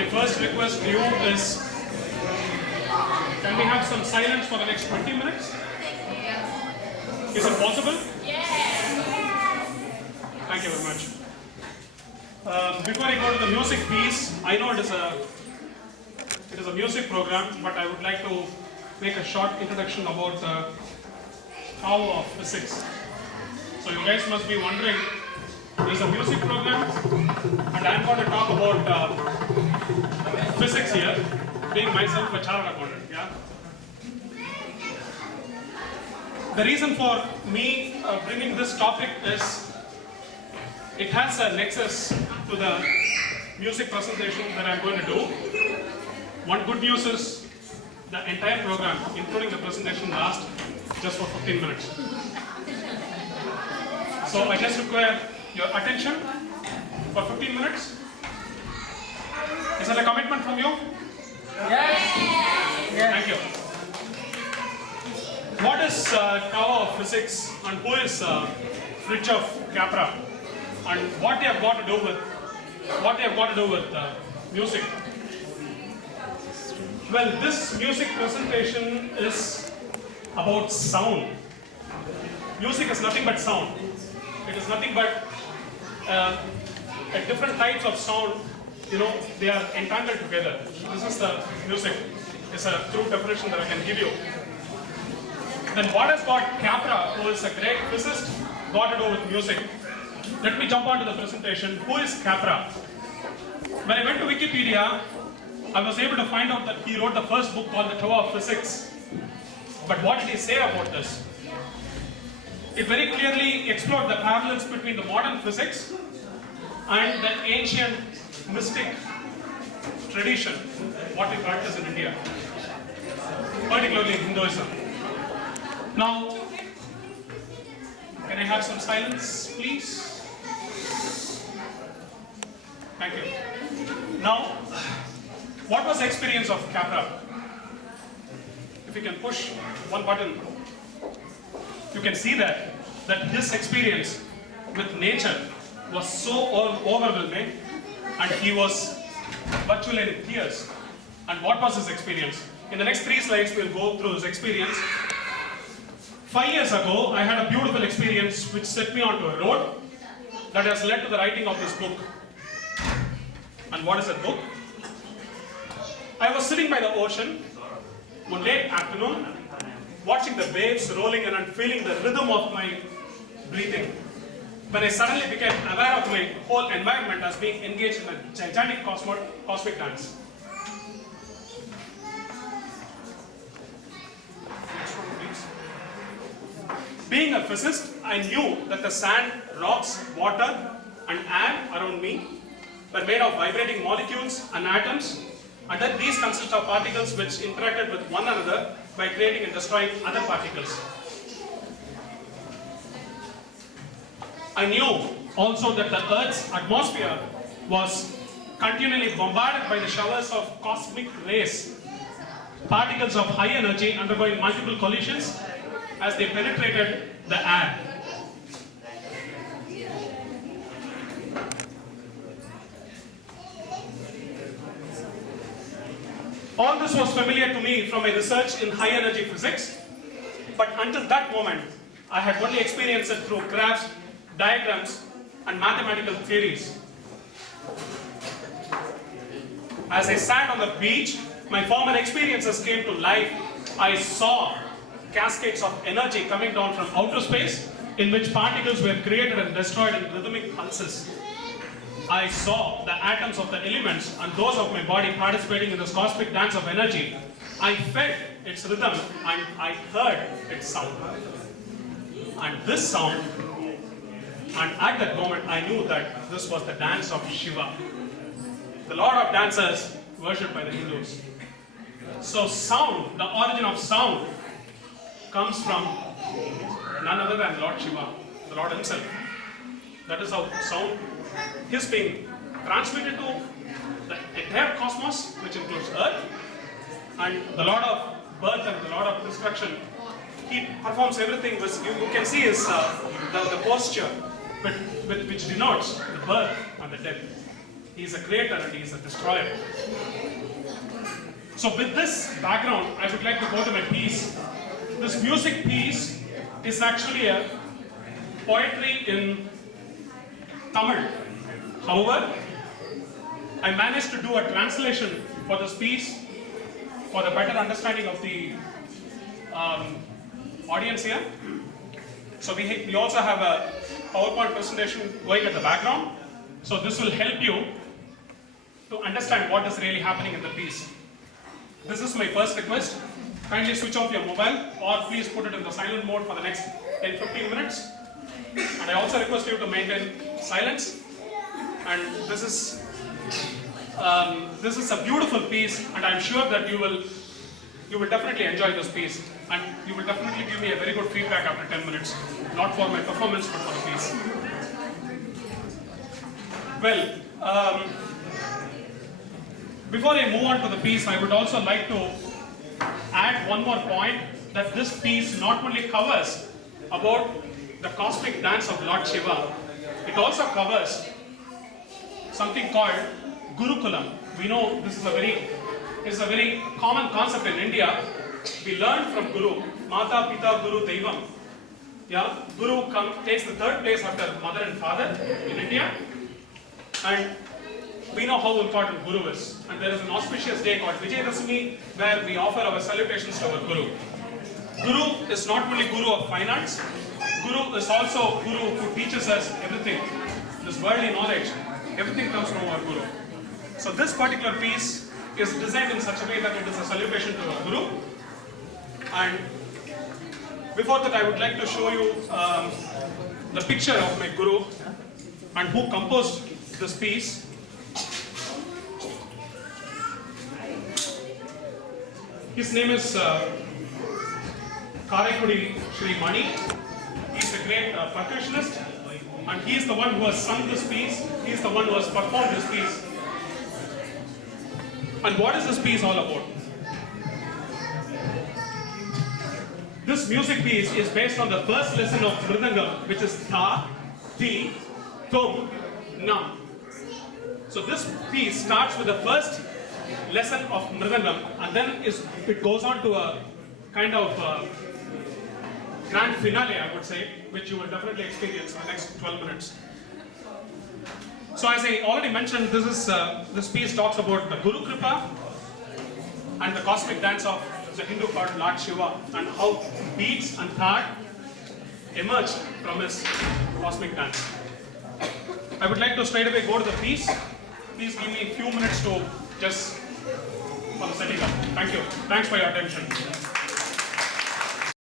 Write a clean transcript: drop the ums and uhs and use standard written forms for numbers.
my first request to you is, can we have some silence for the next 20 minutes? Is it possible? Thank you very much. Before I go to the music piece, I know it is a music program, but I would like to make a short introduction about the Tao of Physics. So you guys must be wondering, there is a music program, and I'm going to talk about physics here, being myself a chartered accountant. Yeah. The reason for me bringing this topic is it has a nexus to the music presentation that I'm going to do. One good news is the entire program, including the presentation, lasts just for 15 minutes. So I just require your attention for 15 minutes. Is that a commitment from you? Yes. Thank you. What is Tao of Physics and who is Fritjof Capra, and what they have got to do with music? Well, this music presentation is about sound. Music is nothing but sound. It is nothing but different types of sound. You know, they are entangled together. This is the music. It's a true definition that I can give you. Then what has got Capra, who is a great physicist, got to do with music? Let me jump on to the presentation. Who is Capra? When I went to Wikipedia, I was able to find out that he wrote the first book called the Tao of Physics. But what did he say about this? It very clearly explored the parallels between the modern physics and the ancient mystic tradition, what we practice in India, particularly in Hinduism. Now, can I have some silence, please? Thank you. Now, what was the experience of Capra? If you can push one button, you can see that his experience with nature was so overwhelming, and he was virtually in tears. And what was his experience? In the next 3 slides, we'll go through his experience. 5 years ago, I had a beautiful experience which set me onto a road that has led to the writing of this book. And what is that book? I was sitting by the ocean one late afternoon, watching the waves rolling in and feeling the rhythm of my breathing, when I suddenly became aware of my whole environment as being engaged in a gigantic cosmic dance. Being a physicist, I knew that the sand, rocks, water, and air around me were made of vibrating molecules and atoms, and that these consist of particles which interacted with one another by creating and destroying other particles. I knew also that the Earth's atmosphere was continually bombarded by the showers of cosmic rays, particles of high energy undergoing multiple collisions as they penetrated the air. All this was familiar to me from my research in high energy physics, but until that moment, I had only experienced it through graphs, diagrams, and mathematical theories. As I sat on the beach, my former experiences came to life. I saw cascades of energy coming down from outer space in which particles were created and destroyed in rhythmic pulses. I saw the atoms of the elements and those of my body participating in this cosmic dance of energy. I felt its rhythm and I heard its sound. And this sound, and at that moment I knew that this was the dance of Shiva, the lord of dancers worshipped by the Hindus. So sound, the origin of sound, comes from none other than Lord Shiva, the Lord himself. That is how sound is being transmitted to the entire cosmos, which includes Earth, and the Lord of birth and the Lord of destruction. He performs everything which you can see is the posture which denotes the birth and the death. He is a creator and he is a destroyer. So with this background, I would like to go to my piece. This music piece is actually a poetry in Tamil. However, I managed to do a translation for this piece for the better understanding of the audience here. So we also have a PowerPoint presentation going at the background. So this will help you to understand what is really happening in the piece. This is my first request. Kindly switch off your mobile or please put it in the silent mode for the next 10-15 minutes. And I also request you to maintain silence. And this is a beautiful piece, and I'm sure that you will definitely enjoy this piece, and you will definitely give me a very good feedback after 10 minutes, not for my performance but for the piece. Well, before I move on to the piece, I would also like to add one more point, that this piece not only covers about the cosmic dance of Lord Shiva, it also covers something called Gurukulam. We know this is a very common concept in India. We learn from Guru, Mata, Pita, Guru, Deivam. Yeah, Guru takes the third place after mother and father in India. And we know how important Guru is. And there is an auspicious day called Vijayadashami where we offer our salutations to our Guru. Guru is not only Guru of finance, Guru is also Guru who teaches us everything. This worldly knowledge, everything comes from our Guru. So this particular piece is designed in such a way that it is a salutation to our Guru. And before that, I would like to show you the picture of my Guru and who composed this piece. His name is Karaikudi Sri Mani. He is a great percussionist, and he is the one who has sung this piece. He is the one who has performed this piece. And what is this piece all about? This music piece is based on the first lesson of Mridangam, which is Ta, Ti, Tum, Nam. So this piece starts with the first lesson of Mridangam, and then it goes on to a kind of grand finale, I would say, which you will definitely experience in the next 12 minutes. So as I already mentioned, this piece talks about the Guru Kripa and the cosmic dance of the Hindu god Lord Shiva, and how beats and thought emerged from his cosmic dance. I would like to straight away go to the piece. Please give me a few minutes to just for the setting up. Thank you. Thanks for your attention.